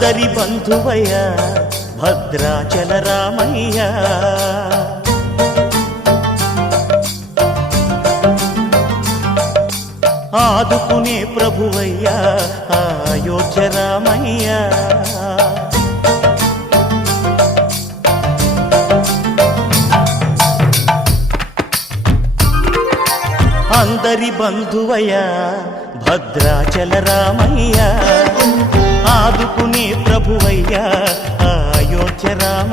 అందరి బంధువయ్యా భద్రాచల రామయ్య, ఆదుకునే ప్రభువయ్యా అయోధ్య రామయ్య. అందరి బంధువయ్యా భద్రాచల రామయ్య, ఆదుకునే ప్రభువయ్యా అయోధ్య రామ.